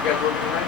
You guys working tonight?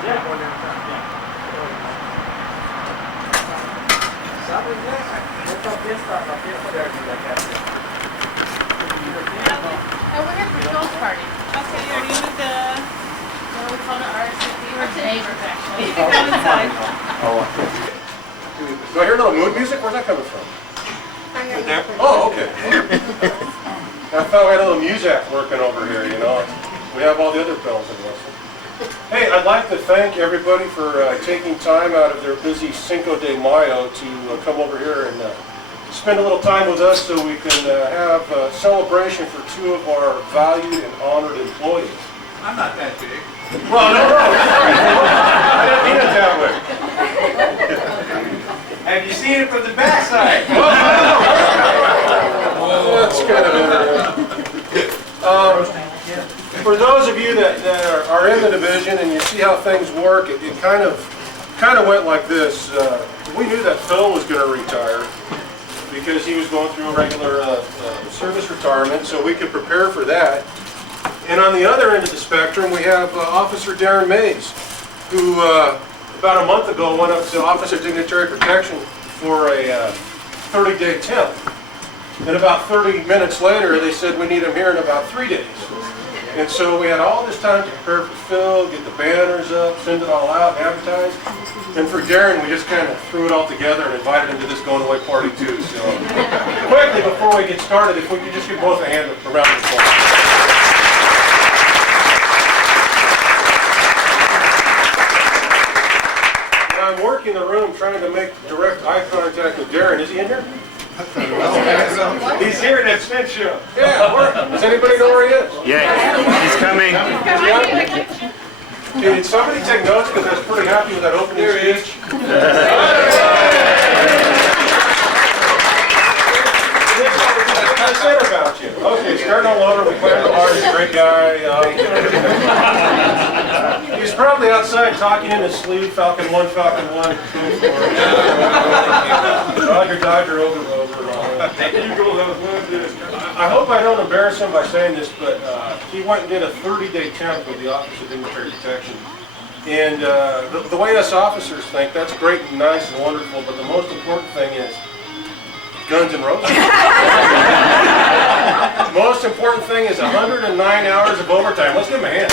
Yeah. Going downtown. Yeah. ¿Sabes qué? Esta fiesta de aquí de acá. Oh, we're here for Phil's party. Okay, are you with the, What do we call it, RSVP? We're neighbors, actually. you can go inside. Do I hear a little mood music? Where's that coming from? Oh, okay. I thought we had a little music working over here, you know. We have all the other bells and whistles. Hey, I'd like to thank everybody for taking time out of their busy Cinco de Mayo to come over here and spend a little time with us so we can have a celebration for two of our valued and honored employees. I'm not that big. Well, no. I didn't mean it that way. Have you seen it from the backside? That's kind of interesting. For those of you that are in the division and you see how things work, it kind of went like this. We knew that Phil was going to retire because he was going through a regular service retirement, so we could prepare for that. And on the other end of the spectrum, we have Officer Darren Mays, who about a month ago went up to Officer Dignitary Protection for a 30-day temp. And about 30 minutes later, they said we need him here in about 3 days. And so we had all this time to prepare for Phil, get the banners up, send it all out, advertise. And for Darren, we just kind of threw it all together and invited him to this going away party too. So quickly, before we get started, if we could just give both a hand around the applause. I'm working the room trying to make direct eye contact with Darren. Is he in here? He's here at that Smith show. Yeah, does anybody know where he is? Yeah, he's coming. Hey, did somebody take notes because I was pretty happy with that opening speech? I said about you. Okay, starting all over. We planned hard. He's a great guy. He's probably outside talking in his sleep. Falcon 1, Falcon 1. Roger, Dodger, over. I hope I don't embarrass him by saying this, but he went and did a 30-day temp with the Office of Dignitary Protection. And the way us officers think, that's great and nice and wonderful, but the most important thing is Guns N' Roses. Most important thing is 109 hours of overtime. Let's give him a hand.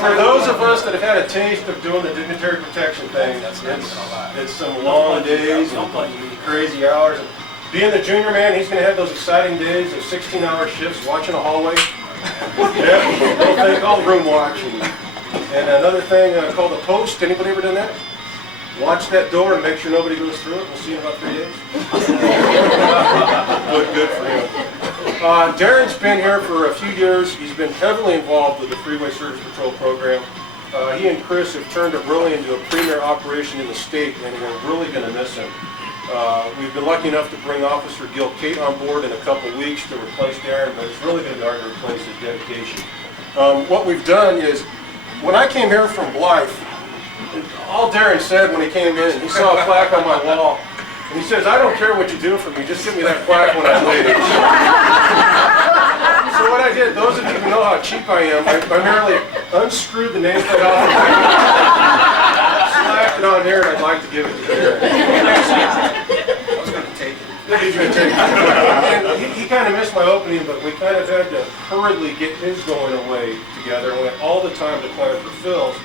For those of us that have had a taste of doing the dignitary protection thing, it's some long days and crazy hours. Being the junior man, he's going to have those exciting days of 16-hour shifts watching a hallway. Yeah, a little thing called room watch. And another thing called a post. Anybody ever done that? Watch that door and make sure nobody goes through it. We'll see you in about 3 days. Good for him. Darren's been here for a few years. He's been heavily involved with the Freeway Service Patrol program. He and Chris have turned it really into a premier operation in the state, and we're really going to miss him. We've been lucky enough to bring Officer Gil Kate on board in a couple weeks to replace Darren, but it's really going to be hard to replace his dedication. What we've done is, when I came here from Blythe, all Darren said when he came in, he saw a plaque on my wall, and he says, "I don't care what you do for me, just give me that plaque when I'm leaving." So what I did, those of you who know how cheap I am, I merely unscrewed the nameplate off the slapped it on here, and I'd like to give it to Darren. I was going to take it. He's going to take it. And he kind of missed my opening, but we kind of had to hurriedly get his going away together, and we had all the time to plan for Phil's.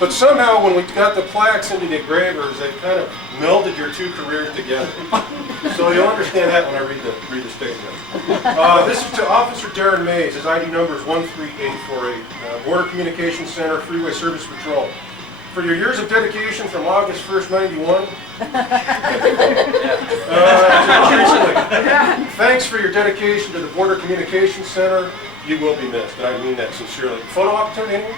But somehow, when we got the plaques into the engravers, they kind of melded your two careers together. So you'll understand that when I read the statement. This is to Officer Darren Mays. His ID number is 13848. Border Communications Center, Freeway Service Patrol. For your years of dedication from August 1st, 91. Thanks for your dedication to the Border Communications Center. You will be missed, and I mean that sincerely. Photo opportunity, anyone?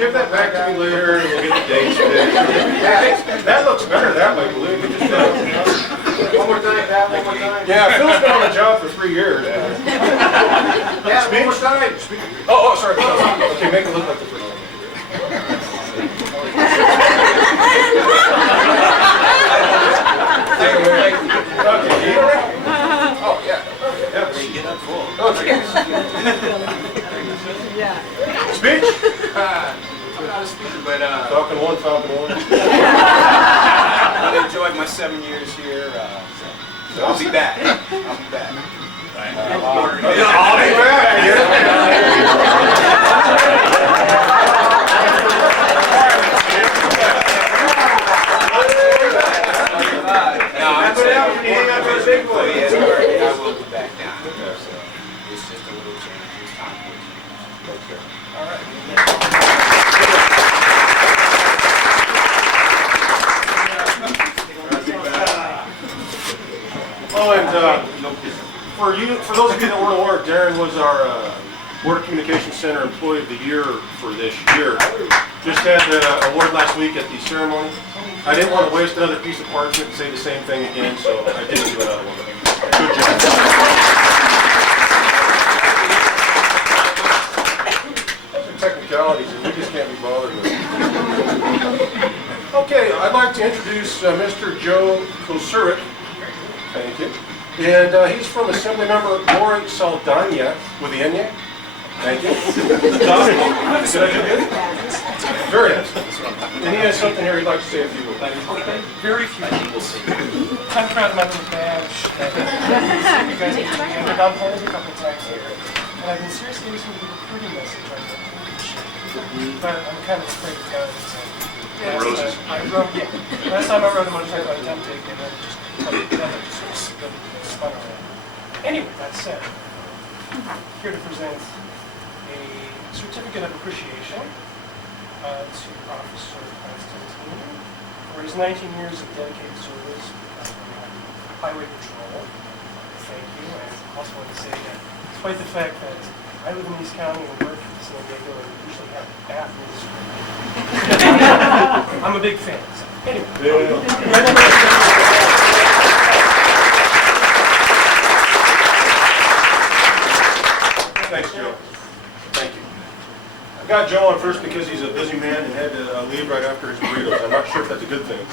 give that back to me later and we'll get the dates fixed. Yeah, that looks better that way, believe me. Just, One more time, Pat, one more time. yeah, Phil's been on the job for 3 years. Pat, one more time. Oh, sorry. Okay, make it look like the first one. Okay, you all right? Oh, yeah. Yeah, we get up full. Okay. Speech? I'm not a speaker, but Falcon 1, Falcon 1. I enjoyed my 7 years here. So I'll be back. I'll be back. I'll be I will be back down. So it's just a little change. It's time for it. Okay. All right. Oh, and for those of you that weren't aware, Darren was our Board of Communications Center Employee of the Year for this year. Just had the award last week at the ceremony. I didn't want to waste another piece of parchment and say the same thing again, so I didn't do another one. Good job. Those are technicalities and we just can't be bothered with. Okay, I'd like to introduce Mr. Joe Kosurik. Thank you. And he's from Assemblymember Lori Saldana with the Enya. Thank you. Did I do good? Very nice. And he has something here he'd like to say a few words. Very few people see. I'm proud of my little badge. You guys have been here. I've had it a couple times here. And I've been seriously listening to the recruiting message on the but I'm kind of afraid of going. Roses. Last time I rode a motorcycle, I attempted and then just sort of spun around. Anyway, that said, I'm here to present a certificate of appreciation to Officer Konstantin for his 19 years of dedicated service on Highway Patrol. Thank you, and I also want to say that despite the fact that I live in East County and work in San Diego and usually have a bath ministry, I'm a big fan. So anyway. Thanks, Joe. Thank you. I got Joe on first because he's a busy man and had to leave right after his burritos. I'm not sure if that's a good thing.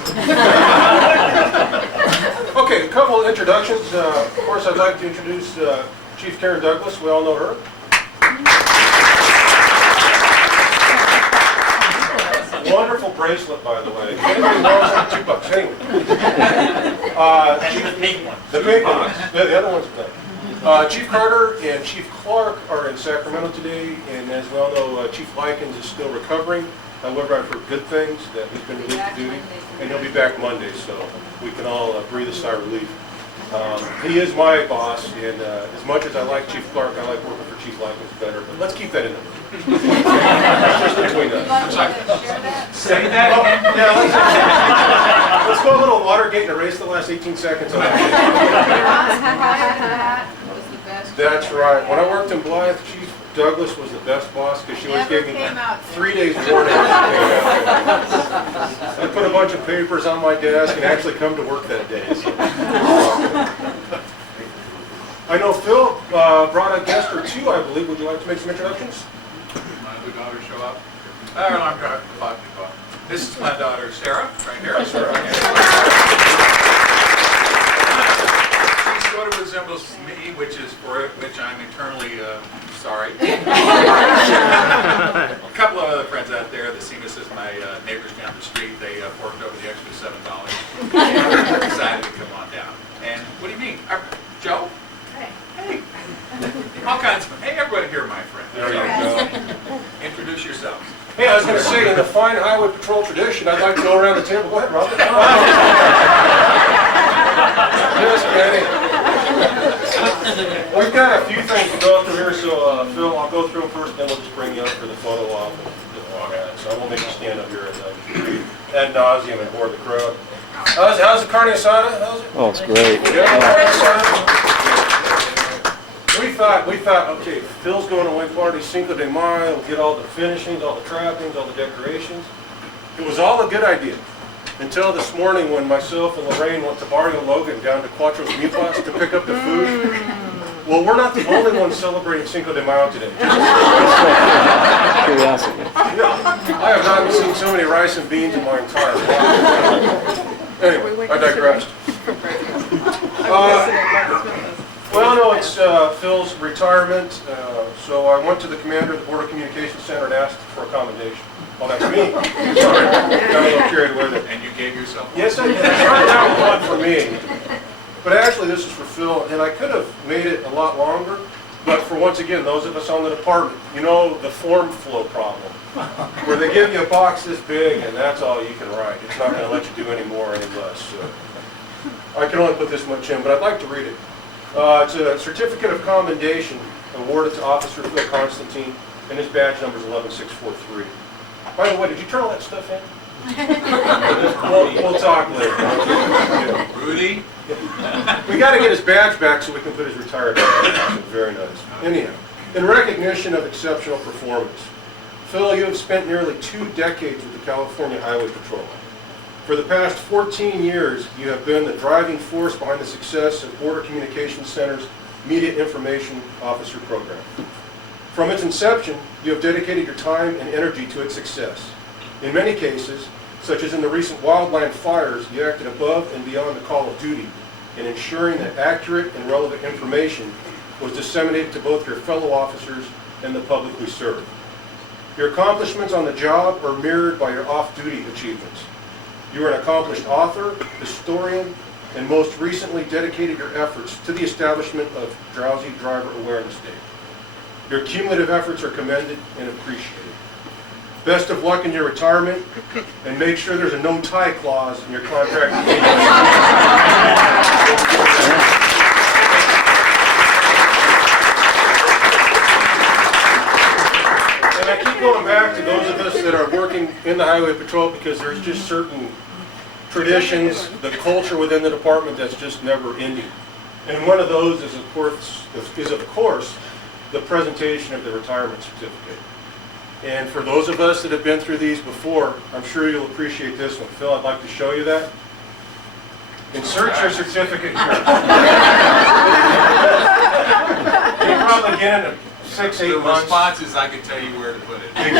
Okay, a couple of introductions. Of course, I'd like to introduce Chief Karen Douglas. We all know her. Wonderful bracelet, by the way. Anybody knows it? $2. Anyway. The pink one. The pink one. Yeah, the other one's pink. Chief Carter and Chief Clark are in Sacramento today, and as we all know, Chief Likens is still recovering. However, I've heard good things that he's been released to duty, and he'll be back Monday, so we can all breathe a sigh of relief. He is my boss, and as much as I like Chief Clark, I like working for Chief Likens better, but let's keep that in there. Just between us. Say that again. Yeah, let's go a little Watergate and erase the last 18 seconds of that. That's right. When I worked in Blythe, Chief Douglas was the best boss because she always gave me 3 days warning. I put a bunch of papers on my desk and actually come to work that day. So. I know Phil brought a guest or two, I believe. Would you like to make some introductions? My other daughter show up. I'm driving the car. This is my daughter Sarah, right here. She sort of resembles me, which I'm eternally sorry. A couple of other friends out there. The Simas is my neighbors down the street. They forked over the extra $7 and decided to come on down. And what do you mean, Joe? Hey. All kinds of. Hey, everybody here, my friend. There you go. Introduce yourselves. Hey, I was going to say, in the fine Highway Patrol tradition, I'd like to go around the table. Go ahead, Robert. Just kidding. We've got a few things to go through here, so Phil, I'll go through them first, then we'll just bring you up for the photo op and walk out. So I won't make you stand up here ad nauseum and bore the crowd. How's the carne asada? How's it? Oh, it's great. Yeah, carne asada. We thought, okay, Phil's going away party, Cinco de Mayo, we'll get all the finishings, all the trappings, all the decorations. It was all a good idea. Until this morning when myself and Lorraine went to Barrio Logan down to Cuatro Mipas to pick up the food. Well, we're not the only ones celebrating Cinco de Mayo today. Curiosity. I have not seen so many rice and beans in my entire life. Anyway, I digressed. Well, no, it's Phil's retirement, so I went to the commander of the Border Communications Center and asked for a commendation. Well, that's me. Sorry, got a little carried away there. And you gave yourself one? Yes, I did. I started out with one for me. But actually, this is for Phil, and I could have made it a lot longer, but for, once again, those of us on the department, you know the form flow problem, where they give you a box this big, and that's all you can write. It's not going to let you do any more or any less. So I can only put this much in, but I'd like to read it. It's a certificate of commendation awarded to Officer Phil Konstantin, and his badge number is 11643. By the way, did you turn all that stuff in? We'll talk later. Rudy? We got to get his badge back so we can put his retired badge. Very nice. Anyhow, in recognition of exceptional performance, Phil, you have spent nearly 2 decades with the California Highway Patrol. For the past 14 years, you have been the driving force behind the success of Border Communications Center's Media Information Officer program. From its inception, you have dedicated your time and energy to its success. In many cases, such as in the recent wildland fires, you acted above and beyond the call of duty in ensuring that accurate and relevant information was disseminated to both your fellow officers and the public we serve. Your accomplishments on the job are mirrored by your off-duty achievements. You are an accomplished author, historian, and most recently dedicated your efforts to the establishment of Drowsy Driver Awareness Day. Your cumulative efforts are commended and appreciated. Best of luck in your retirement, and make sure there's a no tie clause in your contract. And I keep going back to those of us that are working in the Highway Patrol because there's just certain traditions, the culture within the department that's just never ending. And one of those is of course the presentation of the retirement certificate. And for those of us that have been through these before, I'm sure you'll appreciate this one. Phil, I'd like to show you that. Insert your certificate here. You'll probably get in 6-8 The months. response is I can tell you where to put it. And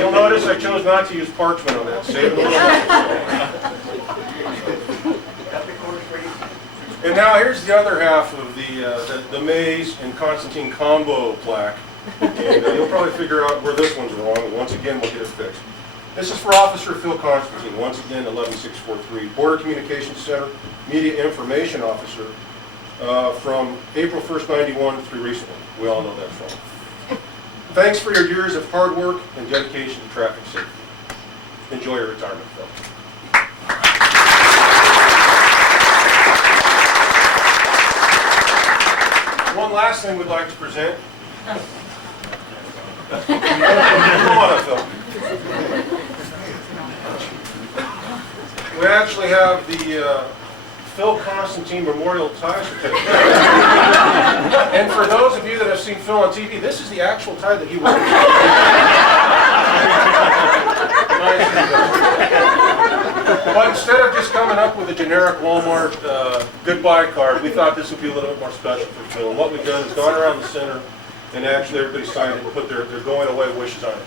you'll notice I chose not to use parchment on that. Save it a little. And now here's the other half of the Mays and Konstantin combo plaque. And you'll probably figure out where this one's wrong. Once again, we'll get it fixed. This is for Officer Phil Konstantin, once again 11643, Border Communications Center Media Information Officer from April 1st, 91 through recently. We all know that from. Thanks for your years of hard work and dedication to traffic safety. Enjoy your retirement, Phil. One last thing we'd like to present. Come on up, Phil. We actually have the Phil Konstantin Memorial Tie Certificate. And for those of you that have seen Phil on TV, this is the actual tie that he wore. But instead of just coming up with a generic Walmart goodbye card, we thought this would be a little bit more special for Phil. And what we've done is gone around the center and actually everybody signed it and put their going away wishes on it.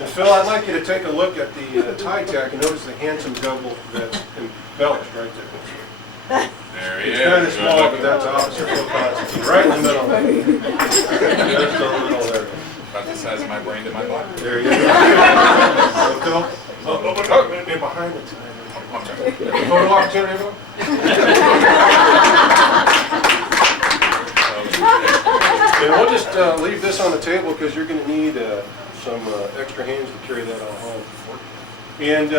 And Phil, I'd like you to take a look at the tie tack and notice the handsome double that's embellished right there. There he It's is. kind of small, but that's Officer Phil Konstantin, right in the middle. There's the little there. About the size of my brain to my body. There you go. Phil, get behind the tie. Photo opportunity, everyone? And we'll just leave this on the table because you're going to need some extra hands to carry that on home. And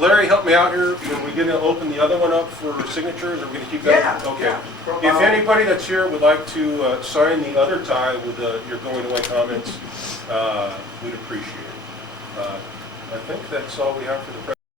Larry, help me out here. Are we going to open the other one up for signatures, or are we going to keep that? Yeah. Okay. Yeah. If anybody that's here would like to sign the other tie with your going away comments, we'd appreciate it. I think that's all we have for the presentation.